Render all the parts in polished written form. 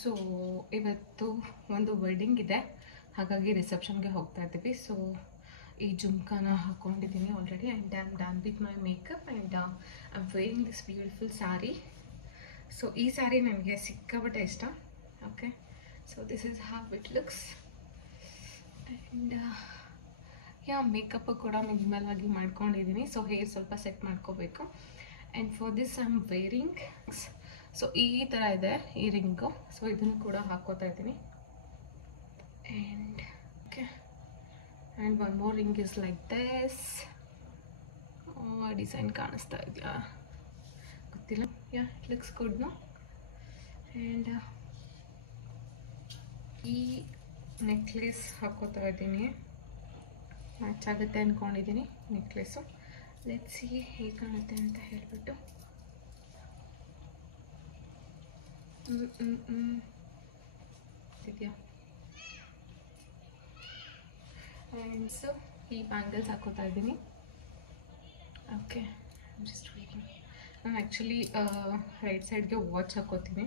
So ಇವತ್ತು ಒಂದು wedding ಇದೆ, ಹಾಗಾಗಿ ರಿಸೆಪ್ಷನ್ಗೆ ಹೋಗ್ತಾ ಇದ್ದೀವಿ. ಸೊ ಈ ಜುಮ್ಕಾನ ಹಾಕ್ಕೊಂಡಿದ್ದೀನಿ already and I am done with my makeup and I am wearing this beautiful sari. So ಈ ಸ್ಯಾರಿ ನನಗೆ ಸಿಕ್ಕಾಪಟ್ಟೆ ಇಷ್ಟ. Okay, so this is how it looks and makeup ಕೂಡ ಮಿನಿಮಲ್ ಆಗಿ ಮಾಡ್ಕೊಂಡಿದ್ದೀನಿ. ಸೊ ಹೇರ್ ಸ್ವಲ್ಪ ಸೆಟ್ ಮಾಡ್ಕೋಬೇಕು and for this I am wearing, so ಈ ಥರ ಇದೆ ಈ ರಿಂಗು. ಸೊ ಇದನ್ನು ಕೂಡ ಹಾಕೋತಾ ಇದ್ದೀನಿ and okay, and one more ring is like this. Design ಕಾಣಿಸ್ತಾ ಇದೆಯಾ ಗೊತ್ತಿಲ್ಲ. It looks good no. And ಈ ನೆಕ್ಲೆಸ್ ಹಾಕೋತಾ ಇದ್ದೀನಿ, ಮ್ಯಾಚ್ ಆಗುತ್ತೆ ಅಂದ್ಕೊಂಡಿದ್ದೀನಿ ನೆಕ್ಲೆಸ್ಸು. ಲೆಟ್ಸ್ ಸಿ ಹೇಗೆ ಕಾಣುತ್ತೆ ಅಂತ ಹೇಳಿಬಿಟ್ಟು. ಇದೆಯಾ? ಆ್ಯಂಡ್ ಸೊ ಈ ಬ್ಯಾಂಗಲ್ಸ್ ಹಾಕೋತಾ ಇದ್ದೀನಿ. Okay, just waiting. ನಾನು ಆ್ಯಕ್ಚುಲಿ ರೈಟ್ ಸೈಡ್ಗೆ ವಾಚ್ ಹಾಕೋತೀನಿ,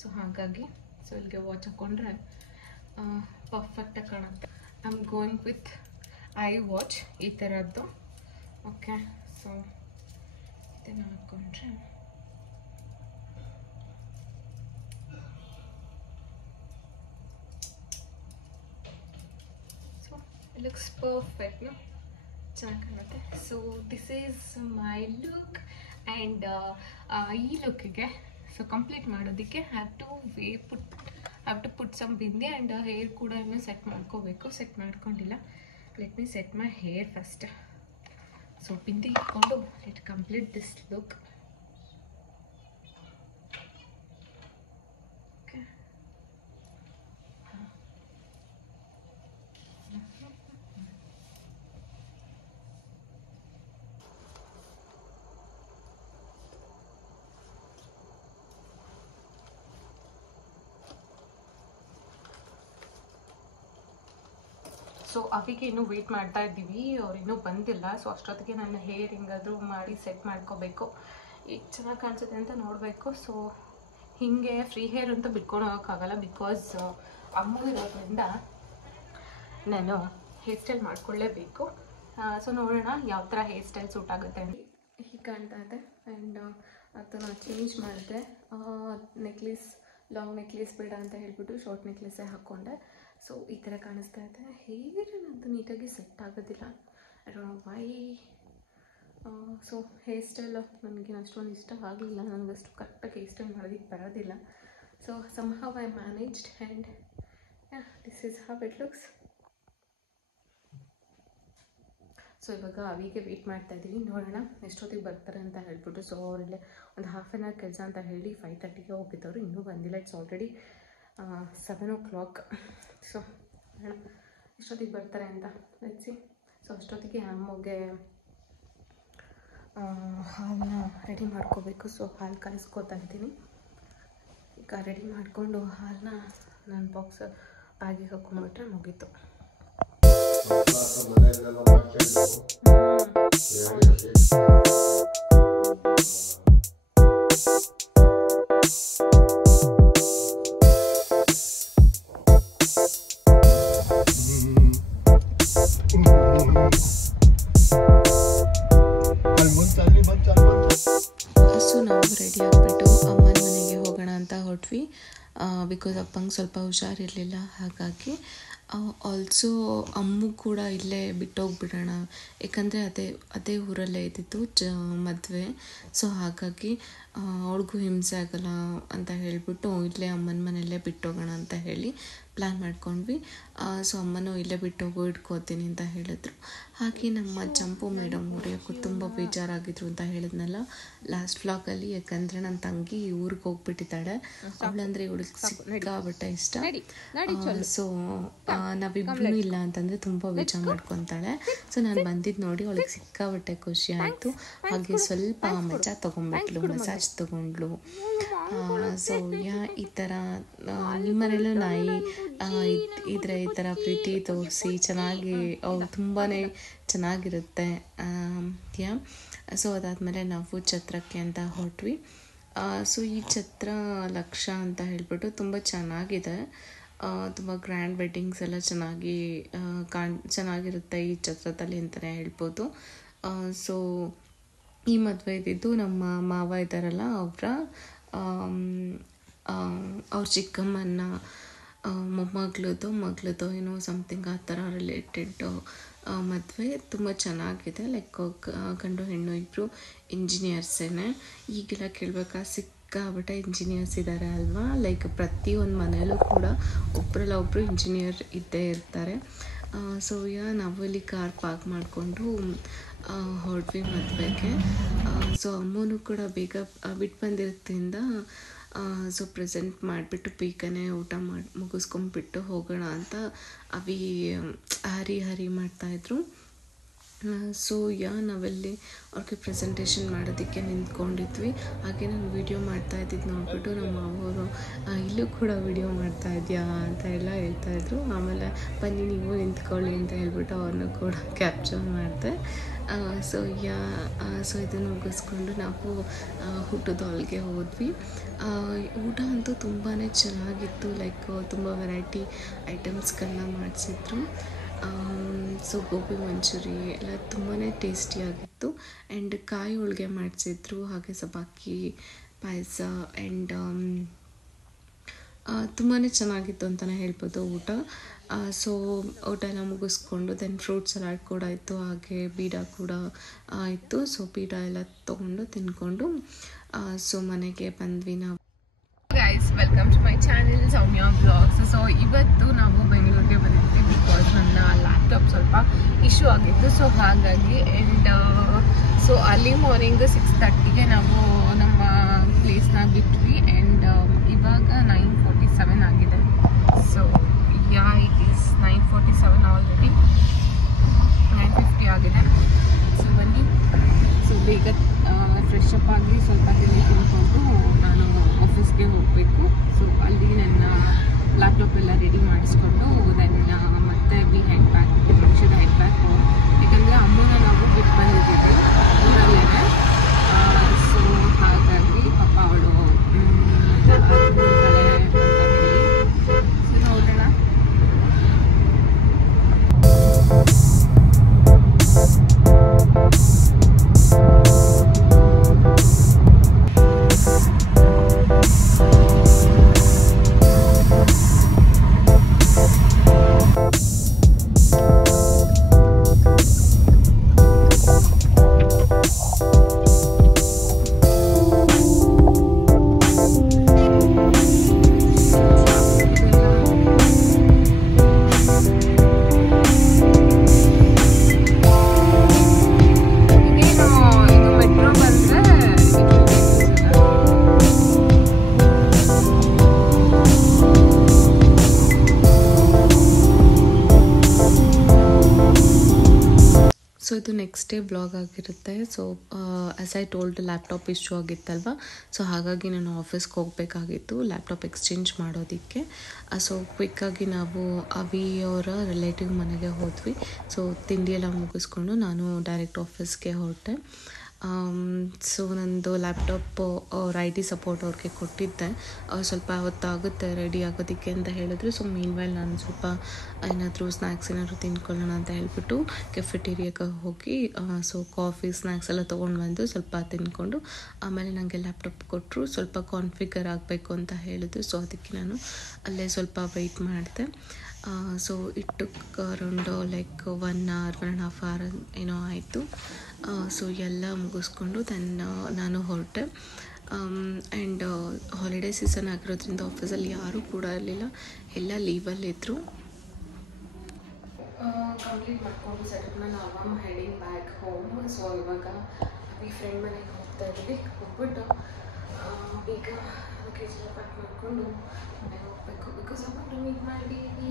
ಸೊ ಹಾಗಾಗಿ ಸೊ ಇಲ್ಲಿಗೆ ವಾಚ್ ಹಾಕ್ಕೊಂಡ್ರೆ ಪರ್ಫೆಕ್ಟಾಗಿ ಕಾಣುತ್ತೆ. I am going with I watch ಈ ಥರದ್ದು. ಓಕೆ, ಸೊ ಇದನ್ನು ಹಾಕ್ಕೊಂಡ್ರೆ ಸೊ ಇಟ್ ಲುಕ್ಸ್ ಪರ್ಫೆಕ್ಟ್, ಚೆನ್ನಾಗಿ ಕಾಣುತ್ತೆ. So this is my look and ಈ ಲುಕ್ಕಿಗೆ ಸೊ ಕಂಪ್ಲೀಟ್ ಮಾಡೋದಕ್ಕೆ have to put some bindi and hair ಕೂಡ ಇನ್ನೂ ಸೆಟ್ ಮಾಡ್ಕೋಬೇಕು. ಸೆಟ್ ಮಾಡ್ಕೊಂಡಿಲ್ಲ. Let me set my hair first. So bindi ಇಟ್ಕೊಂಡು let complete this look. Okay, so ಅವಿಗೆ ಇನ್ನೂ ವೆಯ್ಟ್ ಮಾಡ್ತಾ ಇದ್ದೀವಿ, ಅವ್ರು ಇನ್ನೂ ಬಂದಿಲ್ಲ. ಸೊ ಅಷ್ಟೊತ್ತಿಗೆ ನನ್ನ ಹೇರ್ ಹಿಂಗಾದರೂ ಮಾಡಿ ಸೆಟ್ ಮಾಡ್ಕೋಬೇಕು. ಈಗ ಚೆನ್ನಾಗಿ ಕಾಣಿಸುತ್ತೆ ಅಂತ ನೋಡಬೇಕು. ಸೊ ಹೀಗೆ ಫ್ರೀ ಹೇರ್ ಅಂತ ಬಿಟ್ಕೊಂಡು ಹೋಗೋಕ್ಕಾಗಲ್ಲ, ಬಿಕಾಸ್ ಅಮ್ಮ ಇರೋದ್ರಿಂದ ನಾನು ಹೇರ್ ಸ್ಟೈಲ್ ಮಾಡ್ಕೊಳ್ಳೇಬೇಕು. ಸೊ ನೋಡೋಣ ಯಾವ ಥರ ಹೇರ್ ಸ್ಟೈಲ್ ಸೂಟ್ ಆಗುತ್ತೆ ಅಂತ. ಹೀಗೆ ಕಾಣ್ತಾ ಇದೆ ಆ್ಯಂಡ್ ಅದನ್ನು ಚೇಂಜ್ ಮಾಡಿದೆ. ನೆಕ್ಲೆಸ್ ಲಾಂಗ್ ನೆಕ್ಲೆಸ್ ಬೇಡ ಅಂತ ಹೇಳ್ಬಿಟ್ಟು ಶಾರ್ಟ್ ನೆಕ್ಲೆಸ್ಸೇ ಹಾಕ್ಕೊಂಡೆ. ಸೊ ಈ ಥರ ಕಾಣಿಸ್ತಾ ಇದೆ. ಹೇರ್ ನಂದು ನೀಟಾಗಿ ಸೆಟ್ ಆಗೋದಿಲ್ಲ, I don't know why. So hair style ನನಗೆ ಅಷ್ಟೊಂದು ಇಷ್ಟ ಆಗಲಿಲ್ಲ, ನನಗಷ್ಟು ಕರೆಕ್ಟಾಗಿ ಹೇರ್ ಸ್ಟೈಲ್ ಮಾಡೋದಕ್ಕೆ ಬರೋದಿಲ್ಲ. So somehow I managed and this is how it looks. So ಇವಾಗ ಅವಿಗೆ ವೆಯ್ಟ್ ಮಾಡ್ತಾ ಇದ್ದೀವಿ, ನೋಡೋಣ ಎಷ್ಟೊತ್ತಿಗೆ ಬರ್ತಾರೆ ಅಂತ ಹೇಳ್ಬಿಟ್ಟು. ಸೊ ಅವರಲ್ಲೇ ಒಂದು ಹಾಫ್ ಆನ್ ಅವರ್ ಕೆಲಸ ಅಂತ ಹೇಳಿ 5:30ಗೆ ಹೋಗಿದ್ದವರು, ಇನ್ನೂ ಬಂದಿಲ್ಲ. It's already 7 o'clock. ಸೊ ನೋಡೋಣ ಎಷ್ಟೊತ್ತಿಗೆ ಬರ್ತಾರೆ ಅಂತ. Let's see. ಸೊ ಅಷ್ಟೊತ್ತಿಗೆ ಅಮ್ಮಗೆ ಹಾಲನ್ನ ರೆಡಿ ಮಾಡ್ಕೋಬೇಕು. ಸೊ ಹಾಲು ಕಾಯಿಸ್ಕೊತಾ ಇದ್ದೀನಿ. ಈಗ ರೆಡಿ ಮಾಡಿಕೊಂಡು ಹಾಲನ್ನ ನಾನು ಬಾಕ್ಸ್ ಬ್ಯಾಗಿಗೆ ಹಾಕ್ಕೊಂಡ್ಬಿಟ್ರೆ ಮುಗೀತು. ಸೊ ನಾವು ರೆಡಿ ಆಗಿಬಿಟ್ಟು ಅಮ್ಮನ ಮನೆಗೆ ಹೋಗೋಣ ಅಂತ ಹೊರಟ್ವಿ. ಬಿಕಾಸ್ ಅಪ್ಪಂಗೆ ಸ್ವಲ್ಪ ಹುಷಾರಿರಲಿಲ್ಲ, ಹಾಗಾಗಿ ಆಲ್ಸೋ ಅಮ್ಮು ಕೂಡ ಇಲ್ಲೇ ಬಿಟ್ಟೋಗ್ಬಿಡೋಣ, ಯಾಕಂದರೆ ಅದೇ ಊರಲ್ಲೇ ಇದ್ದಿದ್ದು ಮದುವೆ. ಸೊ ಹಾಗಾಗಿ ಅವ್ಳಿಗೂ ಹಿಂಸೆ ಆಗೋಲ್ಲ ಅಂತ ಹೇಳಿಬಿಟ್ಟು ಇಲ್ಲೇ ಅಮ್ಮನ ಮನೆಯಲ್ಲೇ ಬಿಟ್ಟೋಗೋಣ ಅಂತ ಹೇಳಿ ಪ್ಲ್ಯಾನ್ ಮಾಡ್ಕೊಂಡ್ವಿ. ಸೊ ಅಮ್ಮನೂ ಇಲ್ಲೇ ಬಿಟ್ಟೋಗು, ಇಟ್ಕೋತೀನಿ ಅಂತ ಹೇಳಿದ್ರು. ಹಾಗೆ ನಮ್ಮ ಚಂಪು ಮೇಡಮ್ ಅವ್ರಿಗೂ ತುಂಬ ಬೇಜಾರಾಗಿದ್ರು ಅಂತ ಹೇಳಿದ್ನಲ್ಲ ಲಾಸ್ಟ್ ವ್ಲಾಗಲ್ಲಿ, ಯಾಕಂದರೆ ನನ್ನ ತಂಗಿ ಊರಿಗೆ ಹೋಗ್ಬಿಟ್ಟಿದ್ದಾಳೆ. ಅವಳಂದರೆ ಇವಳಿಗೆ ಸಿಕ್ಕಾಬಿಟ್ಟೆ ಇಷ್ಟ. ಸೊ ನಾವಿಬ್ಬರೂ ಇಲ್ಲ ಅಂತಂದರೆ ತುಂಬ ಬೇಜಾರು ಮಾಡ್ಕೊತಾಳೆ. ಸೊ ನಾನು ಬಂದಿದ್ದು ನೋಡಿ ಅವಳಿಗೆ ಸಿಕ್ಕಾಬಿಟ್ಟೆ ಖುಷಿ ಆಯಿತು. ಹಾಗೆ ಸ್ವಲ್ಪ ಮಜಾ ತೊಗೊಂಡ್ಬಿಟ್ಲು, ಮಸಾಜ್ ತೊಗೊಂಡ್ಲು. ಸೊ ಈ ಥರ ನಿಮ್ಮನೇಲೂ ನಾಯಿ ಇದ್ರೆ ಈ ಥರ ಪ್ರೀತಿ ತೋರಿಸಿ ಚೆನ್ನಾಗಿ ಅವು ತುಂಬಾ ಚೆನ್ನಾಗಿರುತ್ತೆ. ಸೊ ಅದಾದಮೇಲೆ ನಾವು ಛತ್ರಕ್ಕೆ ಅಂತ ಹೊರಟ್ವಿ. ಸೊ ಈ ಛತ್ರ ಲಕ್ಷ ಅಂತ ಹೇಳ್ಬಿಟ್ಟು ತುಂಬ ಚೆನ್ನಾಗಿದೆ. ತುಂಬ ಗ್ರ್ಯಾಂಡ್ ವೆಡ್ಡಿಂಗ್ಸ್ ಎಲ್ಲ ಚೆನ್ನಾಗಿರುತ್ತೆ ಈ ಛತ್ರದಲ್ಲಿ ಅಂತಲೇ ಹೇಳ್ಬೋದು. ಸೊ ಈ ಮದುವೆ ಇದ್ದಿದ್ದು ನಮ್ಮ ಮಾವ ಇದ್ದಾರಲ್ಲ ಅವ್ರ ಚಿಕ್ಕಮ್ಮನ ಮಗಳದು ಏನೋ ಸಮಥಿಂಗ್ ಆ ಥರ ರಿಲೇಟೆಡ್ ಮದುವೆ. ತುಂಬ ಚೆನ್ನಾಗಿದೆ. ಲೈಕ್ ಗಂಡು ಹೆಣ್ಣು ಇಬ್ಬರು ಇಂಜಿನಿಯರ್ಸೇನೆ. ಈಗೆಲ್ಲ ಸಿಕ್ಕಾಬಿಟ್ಟೆ ಇಂಜಿನಿಯರ್ಸ್ ಇದ್ದಾರೆ ಅಲ್ವಾ. ಲೈಕ್ ಪ್ರತಿಯೊಂದು ಮನೆಯಲ್ಲೂ ಕೂಡ ಒಬ್ಬರಲ್ಲ ಒಬ್ಬರು ಇಂಜಿನಿಯರ್ ಇದ್ದೇ ಇರ್ತಾರೆ. ಸೊ ನಾವು ಇಲ್ಲಿ ಕಾರ್ ಪಾರ್ಕ್ ಮಾಡಿಕೊಂಡು ಹೊರಟ್ವಿ ಮದುವೆಗೆ. ಸೊ ಅಮ್ಮನೂ ಕೂಡ ಬೇಗ ಬಿಟ್ಟು ಬಂದಿರೋದ್ರಿಂದ ಸೊ ಪ್ರೆಸೆಂಟ್ ಮಾಡಿಬಿಟ್ಟು ಬೇಗನೆ ಊಟ ಮುಗಿಸ್ಕೊಂಡ್ಬಿಟ್ಟು ಹೋಗೋಣ ಅಂತ ಹರಿ ಮಾಡ್ತಾಯಿದ್ರು. ಸೊ ನಾವಲ್ಲಿ ಅವ್ರಿಗೆ ಪ್ರೆಸೆಂಟೇಷನ್ ಮಾಡೋದಕ್ಕೆ ನಿಂತ್ಕೊಂಡಿದ್ವಿ. ಹಾಗೆ ನಾನು ವೀಡಿಯೋ ಮಾಡ್ತಾಯಿದ್ದಿದ್ದು ನೋಡ್ಬಿಟ್ಟು ನಮ್ಮ ಅವರು ಇಲ್ಲೂ ಕೂಡ ವೀಡಿಯೋ ಮಾಡ್ತಾಯಿದ್ಯಾ ಅಂತ ಎಲ್ಲ ಹೇಳ್ತಾಯಿದ್ರು. ಆಮೇಲೆ ಬನ್ನಿ ನೀವು ನಿಂತ್ಕೊಳ್ಳಿ ಅಂತ ಹೇಳ್ಬಿಟ್ಟು ಅವ್ರನ್ನೂ ಕೂಡ ಕ್ಯಾಪ್ಚರ್ ಮಾಡಿದೆ. ಸೊ ಇದನ್ನು ಮುಗಿಸ್ಕೊಂಡು ನಾವು ಊಟದ ಹಾಲ್ಗೆ ಹೋದ್ವಿ. ಊಟ ಅಂತೂ ತುಂಬಾ ಚೆನ್ನಾಗಿತ್ತು. ಲೈಕ್ ತುಂಬ ವೆರೈಟಿ ಐಟಮ್ಸ್ಗಳನ್ನ ಮಾಡಿಸಿದ್ರು. ಸೊ ಗೋಬಿ ಮಂಚೂರಿ ಎಲ್ಲ ತುಂಬಾ ಟೇಸ್ಟಿಯಾಗಿತ್ತು. ಆ್ಯಂಡ್ ಕಾಯಿ ಹೋಳಿಗೆ ಮಾಡಿಸಿದ್ರು, ಹಾಗೆ ಸಬ್ಬಕ್ಕಿ ಪಾಯಸ. ಆ್ಯಂಡ್ ತುಂಬಾ ಚೆನ್ನಾಗಿತ್ತು ಅಂತಲೇ ಹೇಳ್ಬೋದು ಊಟ. ಸೊ ಊಟ ಎಲ್ಲ ಮುಗಿಸ್ಕೊಂಡು ದೆನ್ ಫ್ರೂಟ್ ಸಲಾಡ್ ಕೂಡ ಇತ್ತು, ಹಾಗೆ ಬೀಡ ಕೂಡ ಇತ್ತು. ಸೊ ಬೀಡ ಎಲ್ಲ ತೊಗೊಂಡು ತಿನ್ಕೊಂಡು ಸೊ ಮನೆಗೆ ಬಂದ್ವಿ ನಾವು. Guys, welcome to my channel Soumya blogs. So ಇವತ್ತು ನಾವು ಬೆಂಗಳೂರಿಗೆ ಬಂದಿದ್ವಿ ಬಿಕಾಸ್ ನನ್ನ ಲ್ಯಾಪ್ಟಾಪ್ ಸ್ವಲ್ಪ ಇಶ್ಯೂ ಆಗಿತ್ತು. ಸೊ ಹಾಗಾಗಿ ಆ್ಯಂಡ್ ಸೊ ಅರ್ಲಿ ಮಾರ್ನಿಂಗ್ 6:30ಗೆ ನಾವು ನಮ್ಮ ಪ್ಲೇಸ್ನ ಬಿಟ್ವಿ. ಆ್ಯಂಡ್ ಇವಾಗ 9:47 ಆಗಿದೆ. So it is 9:47 already. 9:50 ಆಗಿದೆ. ಸೊ ಬನ್ನಿ, ಸೊ ಬೇಗ ಫ್ರೆಶ್ ಅಪ್ ಆಗಿ ಸ್ವಲ್ಪ ತಿಂದ್ಕೊಂಡು ನಾನು ಆಫೀಸ್ಗೆ ಹೋಗಬೇಕು. ಸೊ ಅಲ್ಲಿ ನನ್ನ ಲ್ಯಾಪ್ಟಾಪ್ ಎಲ್ಲ ರೆಡಿ ಮಾಡಿಸ್ಕೊಂಡು ದೆನ್ ಮತ್ತೆ ಹ್ಯಾಂಡ್ ಬ್ಯಾಗ್ ಯಾಕಂದರೆ ಅಮ್ಮನ ನಾವು ಬಿಟ್ಟು ಬಂದಿದ್ದೀವಿ ಊರಲ್ಲೇ. ಸೊ ಹಾಗಾಗಿ ಪಾಪ ಅವಳು ಸೊ ನೋಡೋಣ. ಸೊ ಇದು ನೆಕ್ಸ್ಟ್ ಡೇ ಬ್ಲಾಗ್ ಆಗಿರುತ್ತೆ. So as I told laptop issue ಆಗಿತ್ತಲ್ವ, ಸೊ ಹಾಗಾಗಿ ನಾನು ಆಫೀಸ್ಗೆ ಹೋಗಬೇಕಾಗಿತ್ತು ಲ್ಯಾಪ್ಟಾಪ್ ಎಕ್ಸ್ಚೇಂಜ್ ಮಾಡೋದಕ್ಕೆ. ಸೊ ಕ್ವಿಕ್ಕಾಗಿ ನಾವು ಅವರ ರಿಲೇಟಿವ್ ಮನೆಗೆ ಹೋದ್ವಿ. ಸೊ ತಿಂಡಿ ಎಲ್ಲ ಮುಗಿಸ್ಕೊಂಡು ನಾನು ಡೈರೆಕ್ಟ್ ಆಫೀಸ್ಗೆ ಹೊರಟೆ. ಸೊ ನಂದು ಲ್ಯಾಪ್ಟಾಪ್ ಅವ್ರ IT ಸಪೋರ್ಟ್ ಅವ್ರಿಗೆ ಕೊಟ್ಟಿದ್ದೆ. ಸ್ವಲ್ಪ ಹೊತ್ತಾಗುತ್ತೆ ರೆಡಿ ಆಗೋದಕ್ಕೆ ಅಂತ ಹೇಳಿದ್ರು. ಸೊ ಮೀನ್ವೈಲ್ ನಾನು ಸ್ವಲ್ಪ ಏನಾದರೂ ಸ್ನ್ಯಾಕ್ಸ್ ಏನಾದರೂ ತಿನ್ಕೊಳ್ಳೋಣ ಅಂತ ಹೇಳ್ಬಿಟ್ಟು ಕೆಫೆಟೇರಿಯಾಗೆ ಹೋಗಿ ಸೊ ಕಾಫಿ ಸ್ನ್ಯಾಕ್ಸ್ ಎಲ್ಲ ತೊಗೊಂಡು ಬಂದು ಸ್ವಲ್ಪ ತಿಂದ್ಕೊಂಡು ಆಮೇಲೆ ನನಗೆ ಲ್ಯಾಪ್ಟಾಪ್ ಕೊಟ್ಟರು. ಸ್ವಲ್ಪ ಕಾನ್ಫಿಗರ್ ಆಗಬೇಕು ಅಂತ ಹೇಳಿದ್ರು. ಸೊ ಅದಕ್ಕೆ ನಾನು ಅಲ್ಲೇ ಸ್ವಲ್ಪ ವೆಯ್ಟ್ ಮಾಡಿದೆ. So it took around like 1 hour 1.5 hour ಏನೋ ಆಯಿತು. ಸೊ ಎಲ್ಲ ಮುಗಿಸ್ಕೊಂಡು ನಾನು ಹೊರಟೆ. ಆ್ಯಂಡ್ ಹಾಲಿಡೇ ಸೀಸನ್ ಆಗಿರೋದ್ರಿಂದ ಆಫೀಸಲ್ಲಿ ಯಾರೂ ಕೂಡ ಇರಲಿಲ್ಲ, ಎಲ್ಲ ಲೀವಲ್ಲಿದ್ದರು. ಕಂಪ್ಲೀಟ್ ಮಾಡ್ಕೊಂಡು ಸೆಟಪ್ನ ನಾವು ಹೆಡಿಂಗ್ ಬ್ಯಾಕ್ ಹೋಮ್. ಸೊ ಇವಾಗ ಫ್ರೆಂಡ್ ಮನೆಗೆ ಹೋಗ್ತಾ ಇದ್ವಿ. ಹೋಗ್ಬಿಟ್ಟು ಈಗ ಲಗೇಜ್ ಎಲ್ಲ ಪ್ಯಾಕ್ ಮಾಡಿಕೊಂಡು ಮನೆಗೆ ಹೋಗಬೇಕು. Because I want to meet my baby.